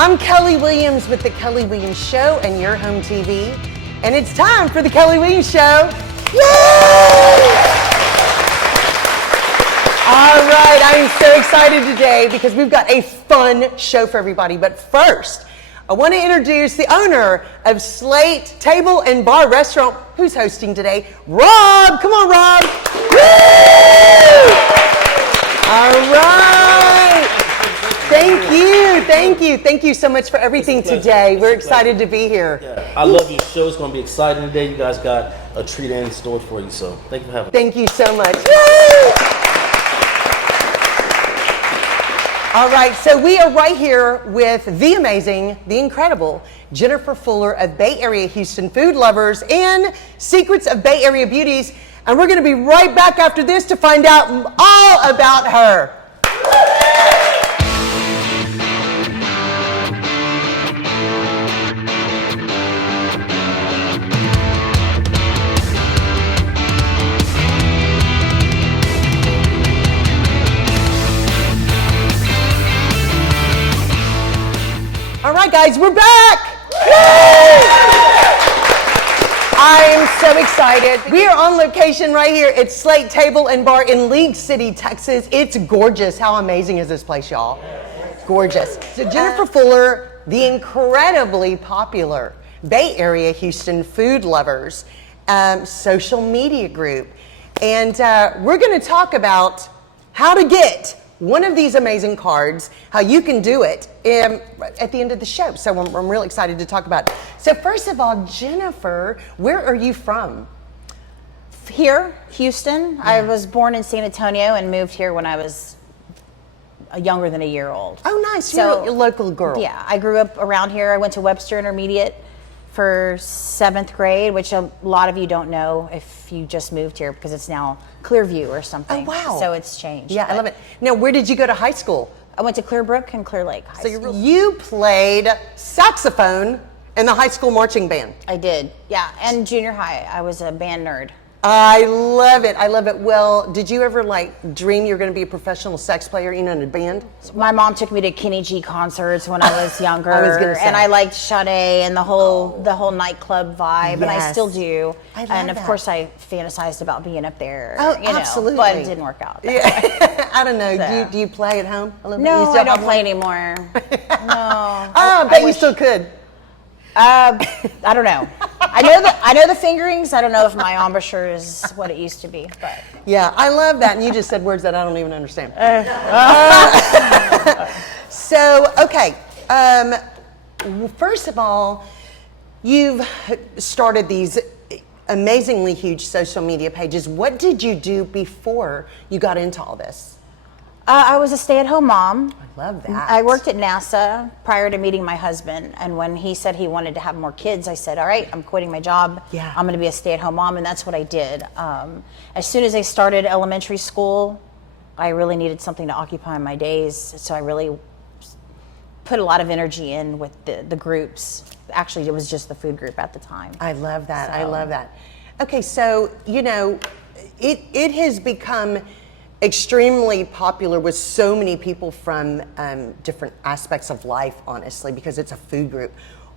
I'm Kelly Williams with The Kelly Williams Show and your home TV. And it's time for The Kelly Williams Show. Yay! All right, I'm so excited today because we've got a fun show for everybody. But first, I want to introduce the owner of Slate Table and Bar Restaurant. Who's hosting today? Rob! Come on, Rob! Woo! All right. Thank you so much for everything today. We're excited to be here. Yeah, I love your show. It's going to be exciting today. You guys got a treat in store for you, so thank you for having me. Thank you so much. Woo! All right, so we are right here with the amazing, the incredible Jennifer Fuller of Bay Area Houston Food Lovers and Secrets of Bay Area Beauties. And we're going to be right back after this to find out all about her. All right, guys, we're back. I'm so excited. We are on location right here at Slate Table and Bar in League City, Texas. It's gorgeous. How amazing is this place, y'all? Gorgeous. So Jennifer Fuller, the incredibly popular Bay Area Houston Food Lovers social media group. And we're going to talk about how to get one of these amazing cards, how you can do it at the end of the show. So I'm really excited to talk about it. So first of all, Jennifer, where are you from? Here, Houston. Yeah. I was born in San Antonio and moved here when I was younger than a year old. Oh, nice. So, you're a local girl. Yeah, I grew up around here. I went to Webster Intermediate for 7th grade, which a lot of you don't know if you just moved here because it's now Clearview or something. Oh, wow. So it's changed. Yeah, I love it. Now, where did you go to high school? I went to Clearbrook and Clear Lake High School. You played saxophone in the high school marching band. I did, yeah, and junior high. I was a band nerd. I love it. I love it. Well, did you ever dream you were going to be a professional sax player, in a band? My mom took me to Kenny G concerts when I was younger. I was going to say. And I liked Sade and the whole nightclub vibe, and I still do. I love and of that. course, I fantasized about being up there. Oh, absolutely. But it didn't work out. Yeah. I don't know. Do you play at home a little bit? No, I don't play anymore. No. I bet you still could. I don't know. I know the fingerings. I don't know if my embouchure is what it used to be, but yeah, I love that. And you just said words that I don't even understand. So, okay. First of all, you've started these amazingly huge social media pages. What did you do before you got into all this? I was a stay-at-home mom. I love that. I worked at NASA prior to meeting my husband, and when he said he wanted to have more kids, I said, all right, I'm quitting my job. Yeah. I'm going to be a stay-at-home mom, and that's what I did. As soon as I started elementary school, I really needed something to occupy my days, so I really put a lot of energy in with the groups. Actually, it was just the food group at the time. I love that. I love that. Okay, so, it has become extremely popular with so many people from different aspects of life, honestly, because it's a food group.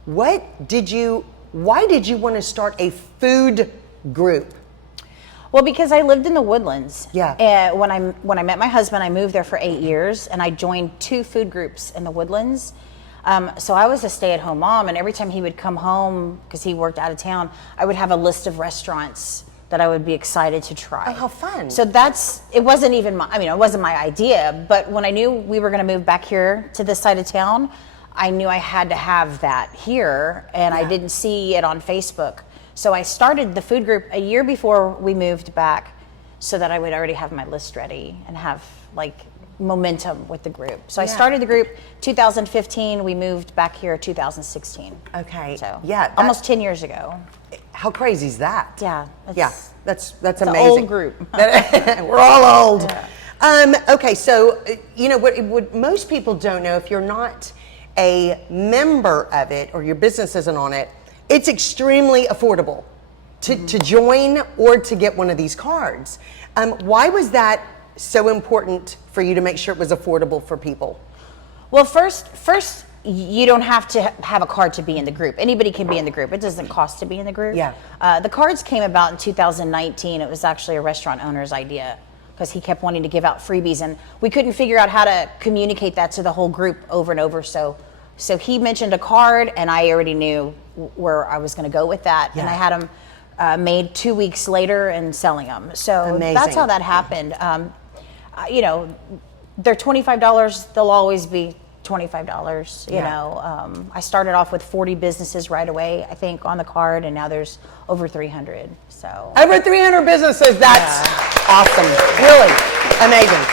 Why did you want to start a food group? Well, because I lived in the Woodlands. Yeah. When I met my husband, I moved there for 8 years, and I joined 2 food groups in the Woodlands. So I was a stay-at-home mom, and every time he would come home, because he worked out of town, I would have a list of restaurants that I would be excited to try. Oh, how fun. So it wasn't even it wasn't my idea, but when I knew we were going to move back here to this side of town, I knew I had to have that here, and I didn't see it on Facebook. So I started the food group a year before we moved back so that I would already have my list ready and have momentum with the group. So I started the group 2015, we moved back here 2016. Okay. So almost 10 years ago. How crazy is that? Yeah. That's it's amazing. An old group. We're all old. Yeah. Okay, so what most people don't know, if you're not a member of it or your business isn't on it, it's extremely affordable to join or to get one of these cards. Why was that so important for you to make sure it was affordable for people? Well, first, you don't have to have a card to be in the group. Anybody can be in the group. It doesn't cost to be in the group. Yeah. The cards came about in 2019. It was actually a restaurant owner's idea because he kept wanting to give out freebies, and we couldn't figure out how to communicate that to the whole group over and over. So he mentioned a card, and I already knew where I was going to go with that. Yeah. And I had them made 2 weeks later and selling them. So Amazing. that's how that happened. You know, they're $25. They'll always be $25. You Yeah. know, I started off with 40 businesses right away, I think, on the card, and now there's over 300. So Over 300 businesses. That's awesome. Really amazing.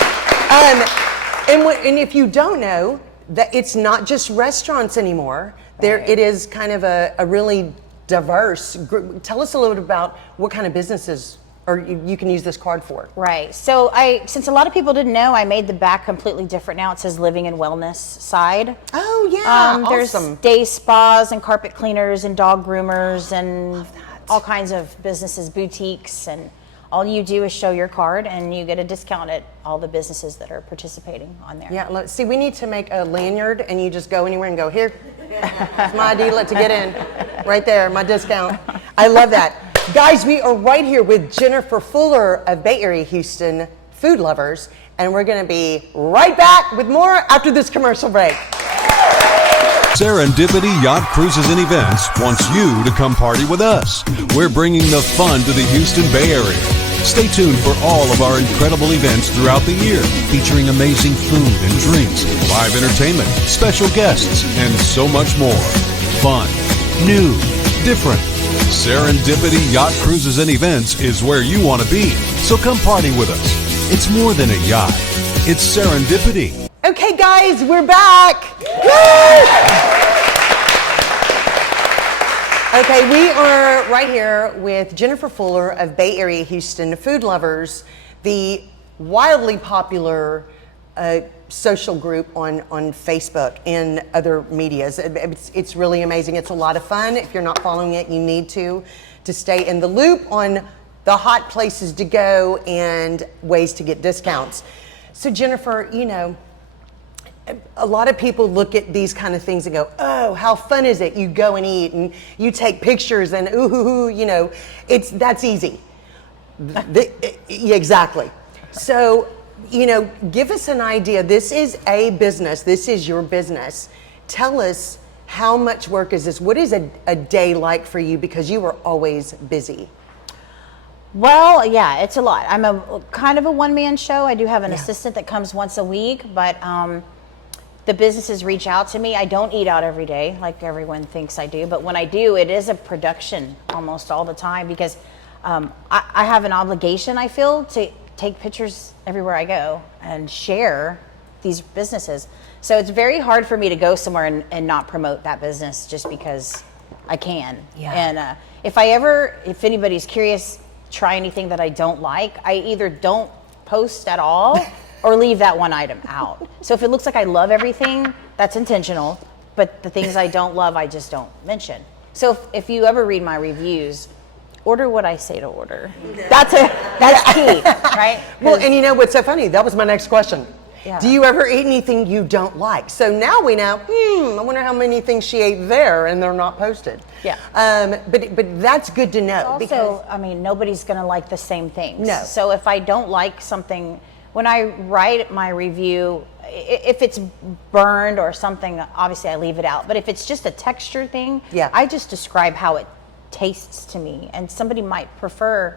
And if you don't know, that it's not just restaurants anymore. There, Right. it is kind of a really diverse group. Tell us a little bit about what kind of businesses, or you can use this card for. right. So since a lot of people didn't know, I made the back completely different now. It says living and wellness side. Oh yeah, There's awesome. day spas and carpet cleaners and dog groomers and all kinds of businesses, boutiques, and all you do is show your card and you get a discount at all the businesses that are participating on there. Yeah, let's see. We need to make a lanyard, and you just go anywhere and go here. It's my ID. To get in, right there, my discount. I love that, guys. We are right here with Jennifer Fuller of Bay Area Houston Food Lovers, and we're going to be right back with more after this commercial break. Serendipity Yacht Cruises and Events wants you to come party with us. We're bringing the fun to the Houston Bay Area. Stay tuned for all of our incredible events throughout the year, featuring amazing food and drinks, live entertainment, special guests, and so much more. Fun, new, different. Serendipity Yacht Cruises and Events is where you want to be. So come party with us. It's more than a yacht. It's serendipity. Okay, guys, we're back. Woo! Okay, we are right here with Jennifer Fuller of Bay Area Houston Food Lovers, the wildly popular social group on Facebook and other medias. It's really amazing. It's a lot of fun. If you're not following it, you need to stay in the loop on the hot places to go and ways to get discounts. So Jennifer, you know, a lot of people look at these kind of things and go, oh, how fun is it? You go and eat and you take pictures and ooh, you know, that's easy. Yeah, exactly. So, you know, give us an idea. This is a business. This is your business. Tell us, how much work is this? What is a day like for you? Because you are always busy. Well, yeah, it's a lot. I'm a kind of a one-man show. I do have an assistant that comes once a week, but the businesses reach out to me. I don't eat out every day like everyone thinks I do, but when I do, it is a production almost all the time because I have an obligation, I feel, to take pictures everywhere I go and share these businesses. So it's very hard for me to go somewhere and not promote that business just because I can. Yeah. And if anybody's curious, try anything that I don't like, I either don't post at all or leave that one item out. So if it looks like I love everything, that's intentional, but the things I don't love, I just don't mention. So if you ever read my reviews, order what I say to order. That's key, right? Well, and you know what's so funny? That was my next question. Yeah. Do you ever eat anything you don't like? So now we know, I wonder how many things she ate there and they're not posted. Yeah. But that's good to know. Also, I mean, nobody's gonna like the same things. No. So if I don't like something, when I write my review, if it's burned or something, obviously I leave it out. But if it's just a texture thing, I just describe how it tastes to me. And somebody might prefer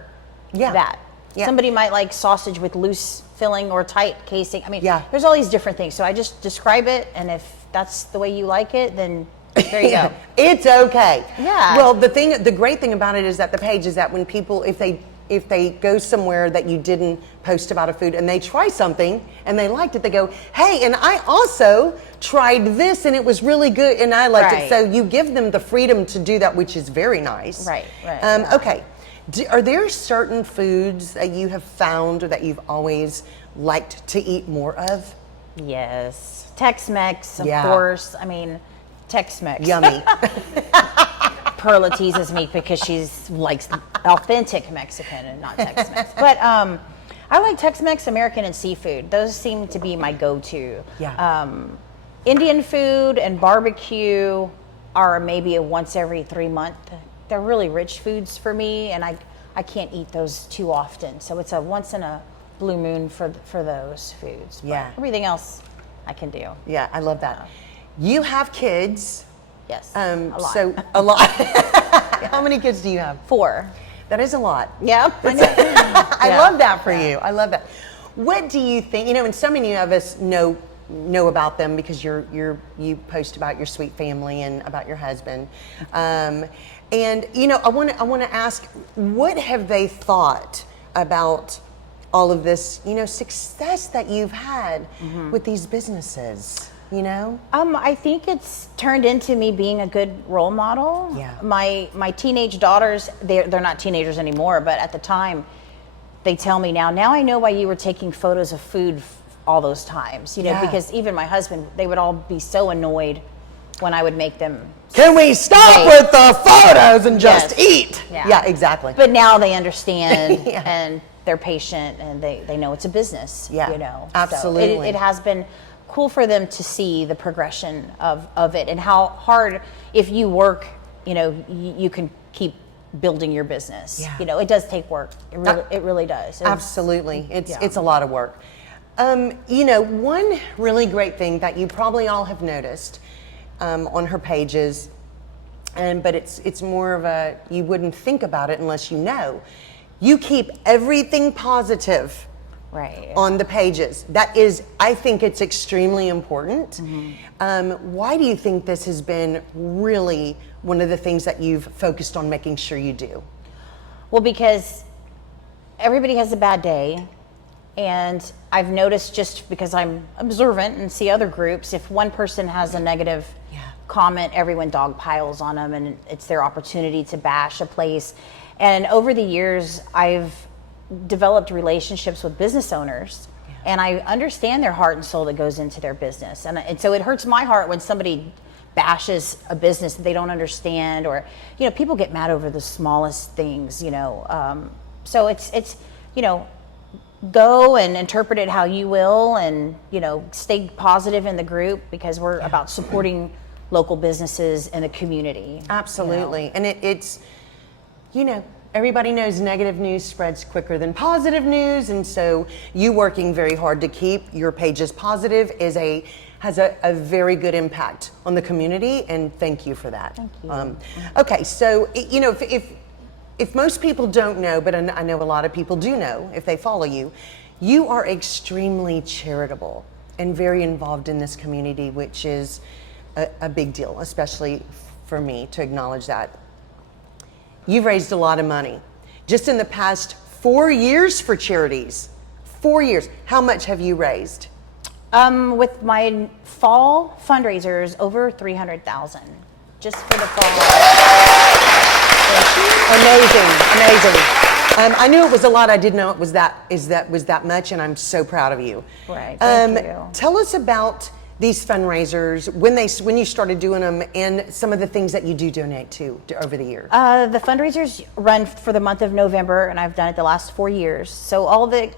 that. Yeah. Somebody might like sausage with loose filling or tight casing. I mean, there's all these different things. So I just describe it, and if that's the way you like it, then there you go. It's okay. Yeah. Well, the great thing about it is that the page is that when people, if they go somewhere that you didn't post about a food and they try something and they liked it, they go, hey, and I also tried this and it was really good and I liked it. So you give them the freedom to do that, which is very nice. Right. Okay. Are there certain foods that you have found or that you've always liked to eat more of? Yes. Tex-Mex, of course. I mean, Tex-Mex. Yummy. Perla teases me because she's likes authentic Mexican and not Tex-Mex. But I like Tex-Mex, American, and seafood. Those seem to be my go-to. Yeah. Indian food and barbecue are maybe a once every 3 month. They're really rich foods for me, and I can't eat those too often. So it's a once in a blue moon for those foods. But Yeah. everything else I can do. Yeah, I love that. You have kids. Yes. a lot. So a lot. How many kids do you have? 4. That is a lot. Yep. I know. I Yeah. love that for you. I love that. What do you think? You know, and so many of us know about them because you post about your sweet family and about your husband. And you know, I want to ask, what have they thought about all of this, you know, success that you've had with these businesses? You know? I think it's turned into me being a good role model. Yeah. My teenage daughters, they're not teenagers anymore, but at the time, they tell me now I know why you were taking photos of food all those times, you know, Yeah. because even my husband, they would all be so annoyed when I would make them. Can we stop Wait. with the photos and just Yes. eat? Yeah, exactly. But now they understand Yeah. and they're patient and they know it's a business, Yeah, you know. absolutely. So it has been cool for them to see the progression of it and how hard, if you work, you know, you can keep building your business. Yeah. You know, it does take work. It really does. Absolutely. Yeah. It's a lot of work. You know, one really great thing that you probably all have noticed on her pages, but it's more of a, you wouldn't think about it unless you know. You keep everything positive Right. on the pages. That is, I think it's extremely important. Why do you think this has been really one of the things that you've focused on making sure you do? Well, because everybody has a bad day. And I've noticed, just because I'm observant and see other groups, if one person has a negative comment, everyone dog piles on them, and it's their opportunity to bash a place. And over the years, I've developed relationships with business owners, and I understand their heart and soul that goes into their business. And so it hurts my heart when somebody bashes a business that they don't understand, or, you know, people get mad over the smallest things, you know. So it's, you know, go and interpret it how you will, and, you know, stay positive in the group, because we're about supporting local businesses in the community. Absolutely. And it's, you know, everybody knows negative news spreads quicker than positive news, and so you working very hard to keep your pages positive has a very good impact on the community, and thank you for that. Thank you. Okay, so you know, if most people don't know, but I know a lot of people do know if they follow you, you are extremely charitable and very involved in this community, which is a big deal, especially for me to acknowledge that. You've raised a lot of money. Just in the past 4 years for charities. 4 years. How much have you raised? With my fall fundraisers, over 300,000 just for the fall. Amazing. I knew it was a lot. I didn't know it was that much, and I'm so proud of you. Right, thank you. Tell us about these fundraisers, when you started doing them, and some of the things that you do donate to over the years. The fundraisers run for the month of November, and I've done it the last 4 years. So all the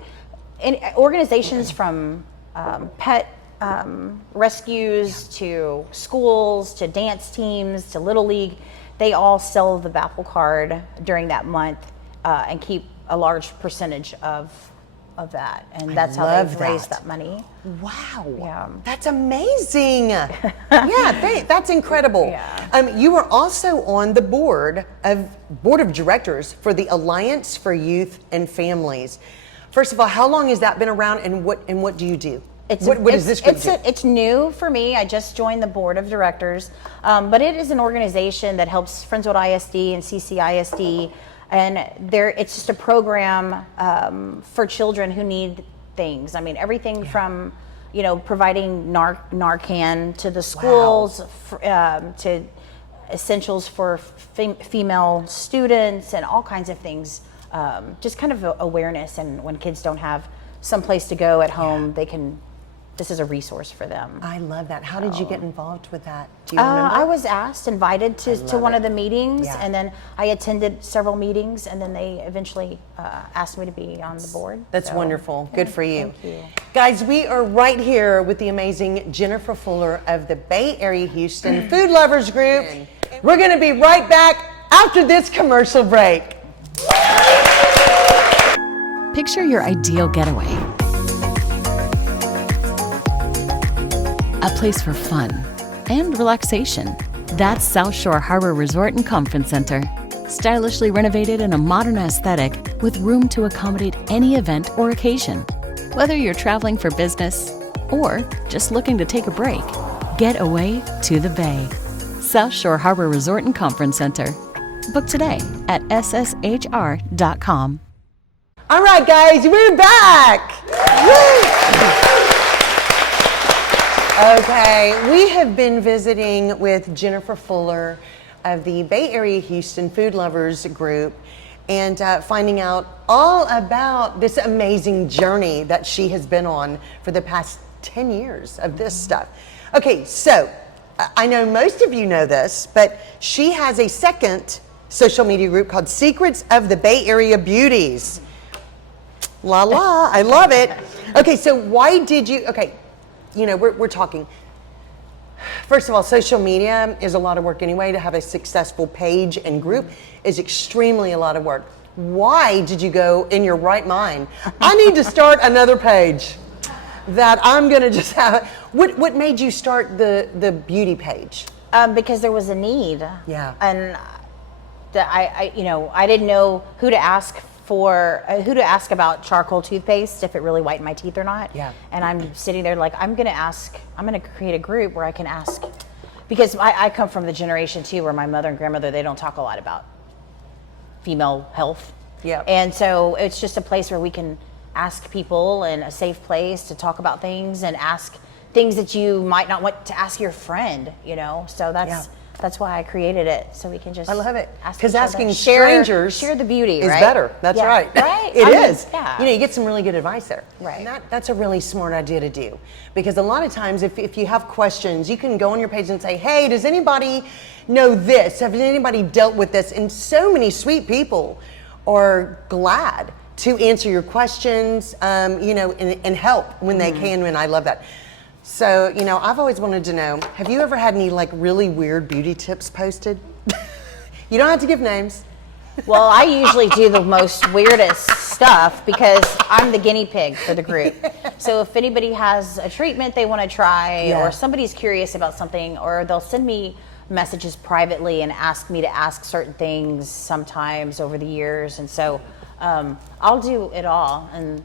organizations from pet rescues to schools to dance teams to Little League, they all sell the Baffle card during that month and keep a large percentage of that, and that's how they've raised that money. Wow. Yeah. That's amazing. That's incredible. Yeah. You are also on the board of directors for the Alliance for Youth and Families. First of all, how long has that been around, and what do you do? What does this group do? It's new for me. I just joined the board of directors, but it is an organization that helps Friendswood ISD and CCISD, and it's just a program for children who need things. I mean, everything from, you know, providing Narcan to the schools, to essentials for female students, and all kinds of things. Just kind of awareness, and when kids don't have some place to go at home, they can this is a resource for them. I love that. How did you get involved with that? Do you remember? I was invited to one of the meetings, Yeah. and then I attended several meetings, and then they eventually asked me to be on the board. That's So, wonderful. yeah, Good for you. Thank you. Guys, we are right here with the amazing Jennifer Fuller of the Bay Area Houston Food Lovers Group. We're going to be right back after this commercial break. Picture your ideal getaway. A place for fun and relaxation. That's South Shore Harbor Resort and Conference Center. Stylishly renovated in a modern aesthetic with room to accommodate any event or occasion. Whether you're traveling for business or just looking to take a break, get away to the Bay. South Shore Harbor Resort and Conference Center. Book today at sSHR.com. All right, guys, we're back. Woo! Okay, we have been visiting with Jennifer Fuller of the Bay Area Houston Food Lovers Group and finding out all about this amazing journey that she has been on for the past 10 years of this stuff. Okay, so I know most of you know this, but she has a second social media group called Secrets of the Bay Area Beauties. La la, I love it. Okay, so why did you, you know, we're talking. First of all, social media is a lot of work anyway. To have a successful page and group is extremely a lot of work. Why did you go in your right mind? I need to start another page that I'm gonna just have. What made you start the beauty page? Because there was a need. Yeah. And that I didn't know who to ask about charcoal toothpaste, if it really whitened my teeth or not. Yeah. And I'm sitting there like, I'm gonna create a group where I can ask, because I come from the generation too where my mother and grandmother, they don't talk a lot about female health. Yeah. And so it's just a place where we can ask people, and a safe place to talk about things and ask things that you might not want to ask your friend, you know? So that's why I created it, so we can just. I love it. ask Because each other. asking strangers share the beauty, is right? better. That's Yeah. right. Right? It I mean, is. yeah. You know, you get some really good advice there. Right. And that's a really smart idea to do. Because a lot of times, if you have questions, you can go on your page and say, hey, does anybody know this? Has anybody dealt with this? And so many sweet people are glad to answer your questions, you know, and help when they can. And I love that. So, you know, I've always wanted to know, have you ever had any like really weird beauty tips posted? You don't have to give names. Well, I usually do the most weirdest stuff because I'm the guinea pig for the group. So if anybody has a treatment they want to try, Yeah. or somebody's curious about something, or they'll send me messages privately and ask me to ask certain things sometimes over the years. And so I'll do it all and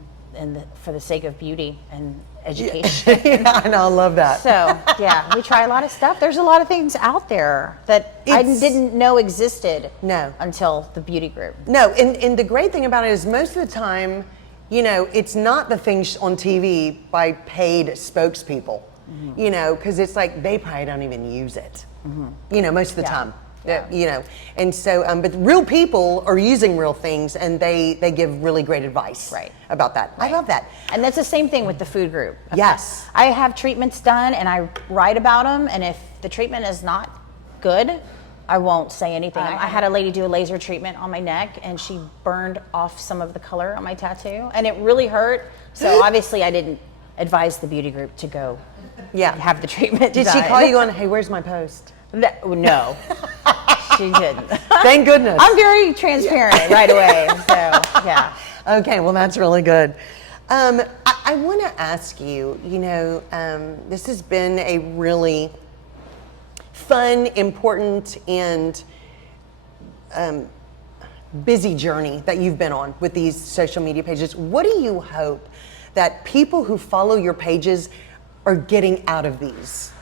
for the sake of beauty and education. Yeah, I know, I love that. So yeah, we try a lot of stuff. There's a lot of things out there that I It's- didn't know existed No. until the beauty group. No, and the great thing about it is most of the time, you know, it's not the things on TV by paid spokespeople, you know, because it's like they probably don't even use it, you know, most of the time. Yeah. You know, and so, but real people are using real things, and they give really great advice Right. about that. I love that. And that's the same thing with the food group. Yes. I have treatments done and I write about them, and if the treatment is not good, I won't say anything. I had a lady do a laser treatment on my neck, and she burned off some of the color on my tattoo, and it really hurt. So obviously I didn't advise the beauty group to go have the treatment Did done. she call you on, hey, where's my post? No, she didn't. Thank goodness. I'm very transparent right away, so yeah. Okay, well, that's really good. I want to ask you, you know, this has been a really fun, important, and busy journey that you've been on with these social media pages. What do you hope that people who follow your pages are getting out of these?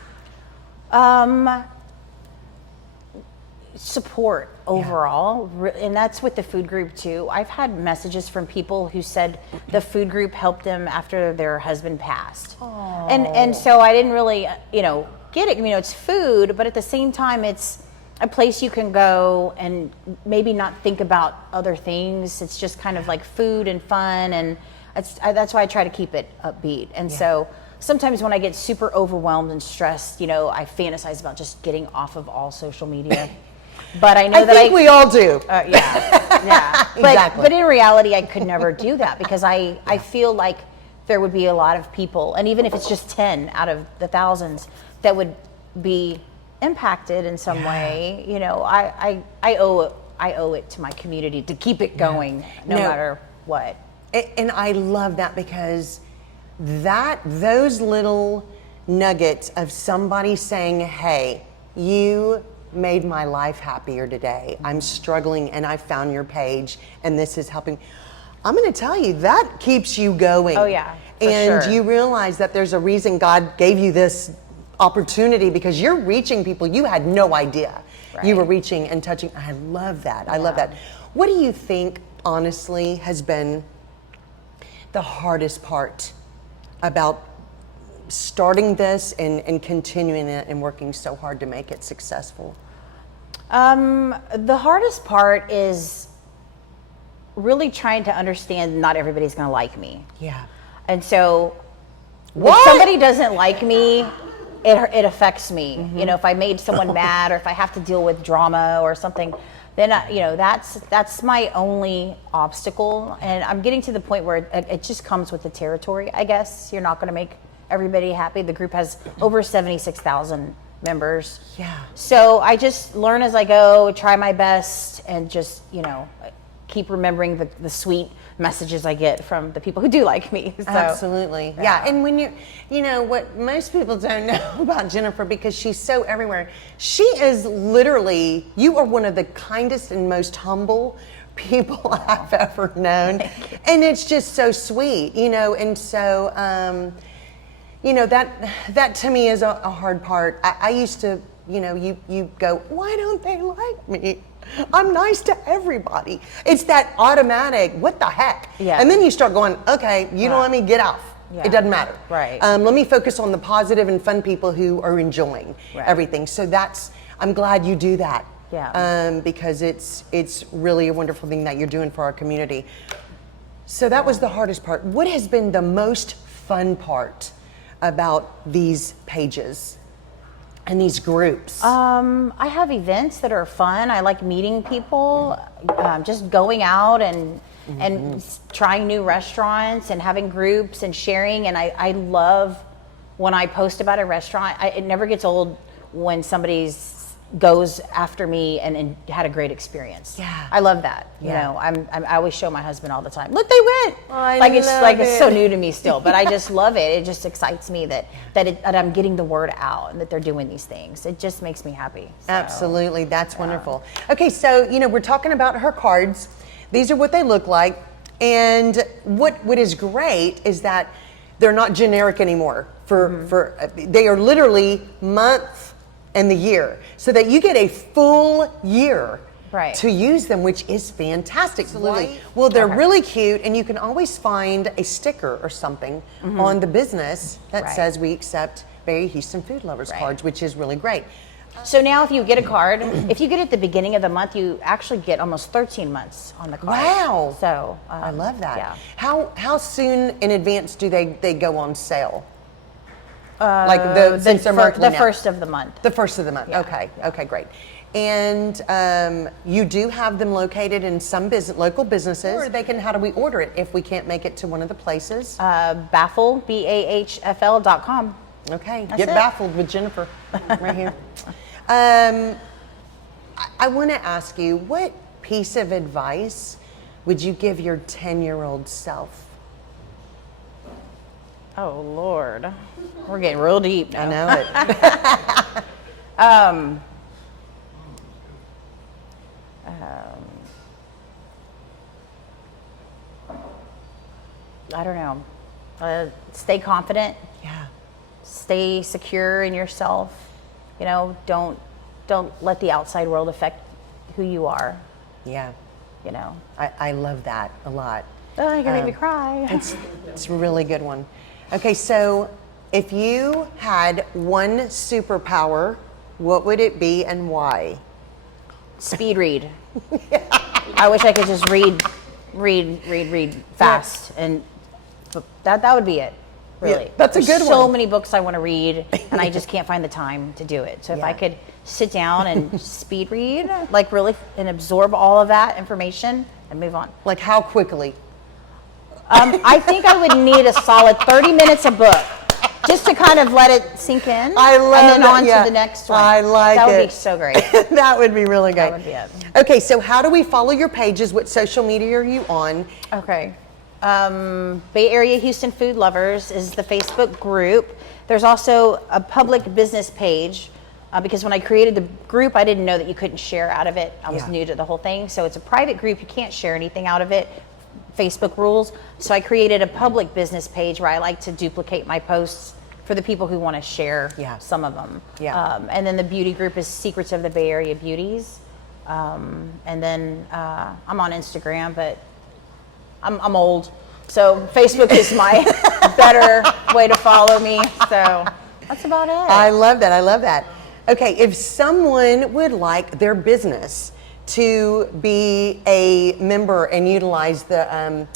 Support overall, and that's with the food group too. I've had messages from people who said the food group helped them after their husband passed. And so I didn't really, you know, get it. You know, it's food, but at the same time, it's a place you can go and maybe not think about other things. It's just kind of like food and fun, and that's why I try to keep it upbeat. And so sometimes when I get super overwhelmed and stressed, you know, I fantasize about just getting off of all social media. But I know I that think we all do. yeah. Exactly. But in reality, I could never do that because I feel like there would be a lot of people, and even if it's just 10 out of the thousands, that would be impacted in some way. You know, I owe it to my community to keep it going no matter what. And I love that because those little nuggets of somebody saying, hey, you made my life happier today. I'm struggling and I found your page and this is helping. I'm going to tell you, that keeps you going. Oh, yeah, for And sure. you realize that there's a reason God gave you this opportunity because you're reaching people you had no idea you were reaching and touching. I love that. I love that. What do you think, honestly, has been the hardest part about starting this and continuing it and working so hard to make it successful? The hardest part is really trying to understand not everybody's going to like me. Yeah. And so What? if somebody doesn't like me, it affects me. You know, if I made someone mad or if I have to deal with drama or something, then you know, that's my only obstacle. And I'm getting to the point where it just comes with the territory, I guess. You're not going to make everybody happy. The group has over 76,000 members. Yeah. So I just learn as I go, try my best, and just, you know, keep remembering the sweet messages I get from the people who do like me. So, Absolutely. Yeah. And when you know, what most people don't know about Jennifer, because she's so everywhere, she is literally, you are one of the kindest and most humble people I've ever known. And it's just so sweet, you know, and so, you know, that to me is a hard part. I used to, you know, you go, why don't they like me? I'm nice to everybody. It's that automatic, what the heck? Yeah. And then you start going, okay, you don't let me get off. Yeah. It doesn't matter. Right. Let me focus on the positive and fun people who are enjoying everything. So I'm glad you do that. Yeah. Because it's really a wonderful thing that you're doing for our community. So that was the hardest part. What has been the most fun part about these pages and these groups? I have events that are fun. I like meeting people, just going out and trying new restaurants and having groups and sharing. And I love when I post about a restaurant. It never gets old when somebody goes after me and had a great experience. Yeah. I love that. You Yeah. know, I always show my husband all the time. Look, they went. I like it's love so it. new to me still, but I just love it. It just excites me that I'm getting the word out and that they're doing these things. It just makes me happy. So, Absolutely, that's wonderful. Okay, so you know, we're talking about her cards. These are what they look like, and what is great is that they're not generic anymore. They are literally month and the year, so that you get a full year Right. to use them, which is fantastic. Absolutely. Well, they're really cute, and you can always find a sticker or something on the business that Right. says we accept Bay Houston Food Lovers Right. cards, which is really great. So now if you get a card, if you get it at the beginning of the month, you actually get almost 13 months on the card. Wow. So I love that. Yeah. How soon in advance do they go on sale? Like since they're monthly the now? first of the month. The first of the month. Yeah. Okay, great. And you do have them located in some local businesses. Or how do we order it if we can't make it to one of the places? Baffle, BAHFL.com. Okay, That's get it. baffled with Jennifer right here. I want to ask you, what piece of advice would you give your 10-year-old self? Oh Lord, we're getting real deep now. I know it. I don't know. Stay confident. Yeah. Stay secure in yourself. You know, don't let the outside world affect who you are. Yeah. You know. I love that a lot. Oh, you're gonna make me cry. It's a really good one. Okay, so if you had one superpower, what would it be and why? Speed read. I wish I could just read fast, and that would be it. Really. Yeah, that's a There's good so one. many books I want to read, and I just can't find the time to do it. So if Yeah. I could sit down and speed read, like really, and absorb all of that information and move on. Like how quickly? I think I would need a solid 30 minutes a book just to kind of let it sink in. I love and then that, on yeah. to the next one. I like that would it. be so great. That would be really great. That would be it. Okay, so how do we follow your pages? What social media are you on? Okay. Bay Area Houston Food Lovers is the Facebook group. There's also a public business page because when I created the group, I didn't know that you couldn't share out of it. I was Yeah. new to the whole thing. So it's a private group. You can't share anything out of it. Facebook rules. So I created a public business page where I like to duplicate my posts for the people who want to share some of them. Yeah. And then the beauty group is Secrets of the Bay Area Beauties. And then I'm on Instagram, but I'm old, so Facebook is my better way to follow me. So that's about it. I love that. I love that. Okay, if someone would like their business to be a member and utilize the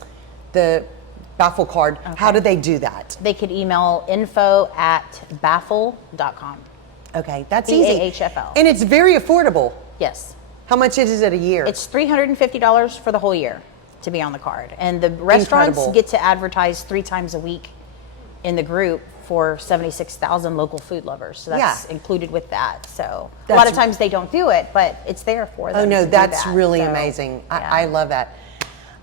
Baffle card, how do they do that? They could email info@baffle.com. Okay, that's easy. BAHFL. And it's very affordable. Yes, How much is it a year? it's $350 for the whole year to be on the card, and the restaurants Incredible. get to advertise 3 times a week in the group for 76,000 local food lovers. So that's included with that. So a lot That's- of times they don't do it, but it's there for them. Oh no, to do that's that. really So, amazing. yeah. I love that.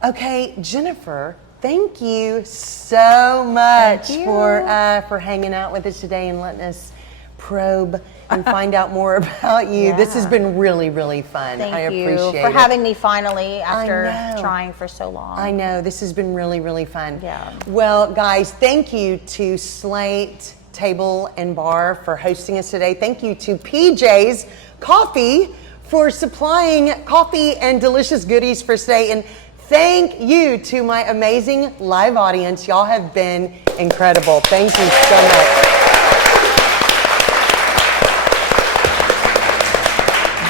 Okay, Jennifer, thank you so much Thank you. for hanging out with us today and letting us probe and find out more about you. This has Yeah. been really, really fun. Thank I you appreciate for it. having me finally after know. trying for so long. I know, this has been really, really fun. Yeah. Well, guys, thank you to Slate Table and Bar for hosting us today. Thank you to PJ's Coffee for supplying coffee and delicious goodies for today. And thank you to my amazing live audience. Y'all have been incredible. Thank you so much.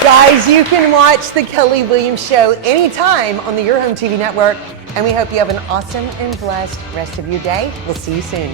Guys, you can watch The Kelly Williams Show anytime on the Your Home TV network. And we hope you have an awesome and blessed rest of your day. We'll see you soon.